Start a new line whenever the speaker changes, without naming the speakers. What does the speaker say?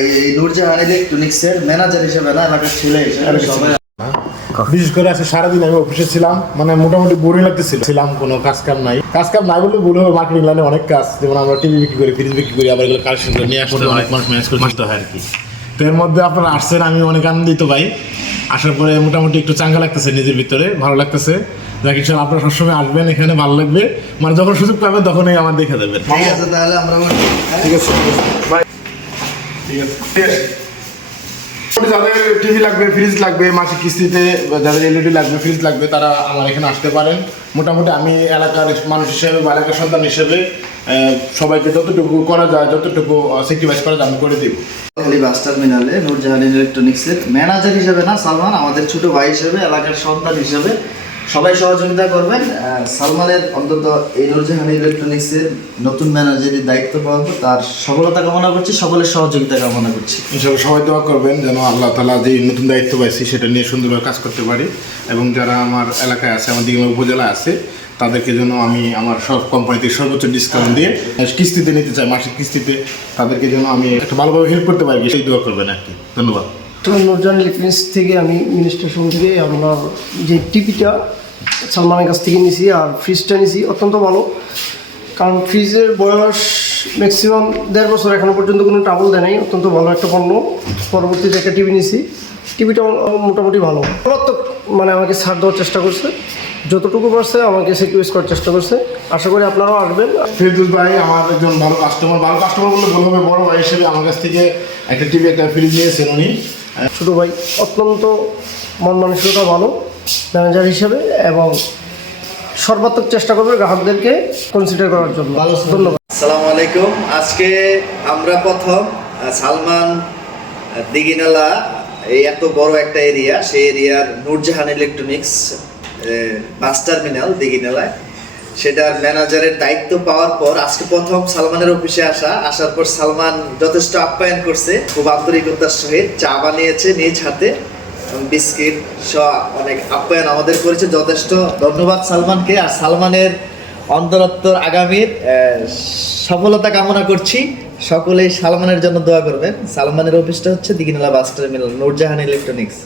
এই নূরজাহান ইলেকট্রনিক্সের ম্যানেজার হিসেবে না এলাকার ছেলে হিসেবে সবাই
বিশেষ করে আজকে সারাদিন আমি অফিসে ছিলাম মানে মোটামুটি বোরিং লাগতেছিল। ছিলাম কোনো কাজ কাম নাই। কাজ কাম নাই বললে ভুল হবে মার্কেটিং লাইনে অনেক কাজ যেমন আমরা টিভি বিক্রি করি ফ্রিজ বিক্রি করি আবার এগুলো কালেকশন করে নিয়ে আসতে অনেক মানুষ ম্যানেজ করে আসতে হয় আর কি। তো এর মধ্যে আপনারা আসছেন আমি অনেক আনন্দিত ভাই। আসার পরে মোটামুটি একটু চাঙ্গা লাগতেছে নিজের ভিতরে ভালো লাগতেছে। যাক ইনশাল্লাহ আপনারা সবসময় আসবেন এখানে ভালো লাগবে। মানে যখন সুযোগ পাবেন তখনই আমার দেখে দেবেন
ঠিক আছে তাহলে আমরা
ঠিক আছে বাই টিভি লাগবে ফ্রিজ লাগবে, মাসিক কিস্তিতে যাদের লাগবে ফ্রিজ লাগবে, তারা আমার এখানে আসতে পারেন। মোটামুটি আমি এলাকার মানুষ হিসেবে বা এলাকার সন্তান হিসেবে সবাইকে যতটুকু করা যায়, যতটুকু করা আমি করে দিব।
বাস টার্মিনালে নূরজাহান ইলেকট্রনিক্সের ম্যানেজার হিসেবে না, সালমান, আমাদের ছোট ভাই হিসেবে, এলাকার সন্তান হিসেবে সবাই সহযোগিতা করবেন। সালমানের অন্তত এই নূরজাহান ইলেকট্রনিক্সের নতুন ম্যানেজারের দায়িত্ব পাওয়া তার সফলতা কামনা করছি সকলের সহযোগিতা কামনা করছি।
সবাই দোয়া করবেন যেন আল্লাহ তালা যে নতুন দায়িত্ব পাইছি সেটা নিয়ে সুন্দরভাবে কাজ করতে পারি এবং যারা আমার এলাকায় আছে আমার দিঘলা উপজেলা আছে তাদেরকে যেন আমি আমার সব কোম্পানিতে সর্বোচ্চ ডিসকাউন্ট দিয়ে কিস্তিতে নিতে চাই মাসিক কিস্তিতে তাদেরকে যেন আমি একটা ভালোভাবে হেল্প করতে পারি সেই দোয়া করবেন আর কি। ধন্যবাদ।
তো নূরজাহান ইলেকট্রনিক্স থেকে আমি মিনিস্ট্রেশন থেকে আপনার যে টিভিটা সালমানের কাছ থেকে নিয়েছি আর ফ্রিজটা নিয়েছি অত্যন্ত ভালো। কারণ ফ্রিজের বয়স ম্যাক্সিমাম দেড় বছর এখনও পর্যন্ত কোনো ট্রাবল দেয় নাই। অত্যন্ত ভালো একটা পণ্য। পরবর্তীতে একটা টিভি নিয়েছি টিভিটা মোটামুটি ভালো। মারাত্মক মানে আমাকে ছাড় দেওয়ার চেষ্টা করছে। যতটুকু পারছে আমাকে স্যাক্রিফাইস করার চেষ্টা করছে। আশা করি আপনারাও আসবেন।
ফেরদুস ভাই আমার একজন ভালো কাস্টমার ভালো কাস্টমার বললে ভালো হবে বড় ভাই হিসেবে আমার কাছ থেকে একটা টিভি একটা ফ্রিজ নিয়েছেন উনি।
ছোটো ভাই অত্যন্ত মন মানসিকতা ভালো। ম্যানেজার হিসেবে এবং সর্বাত্মক চেষ্টা করবে গ্রাহকদেরকে কনসিডার করার জন্য। ধন্যবাদ।
আসসালামু আলাইকুম। আজকে আমরা প্রথম সালমান আহ, দিঘিনালা এই এত বড় একটা এরিয়া সেই এরিয়ার নূরজাহান ইলেকট্রনিক্স বাস টার্মিনাল দিঘিনালায় সেটার ম্যানেজারের দায়িত্ব পাওয়ার পর আজকে প্রথম সালমানের অফিসে আসা। আসার পর সালমান যথেষ্ট আপ্যায়ন করছে খুব আন্তরিকতার সহিত চা বানিয়েছে নিজ হাতে। বিস্কিট সহ অনেক আপ্যায়ন আমাদের করেছে। যথেষ্ট ধন্যবাদ সালমানকে। আর সালমানের অন্তরত্তর আগামীর সফলতা কামনা করছি। সকলেই সালমানের জন্য দোয়া করবেন। সালমানের অফিসটা হচ্ছে Dighinala bus terminal, Nurjahan electronics.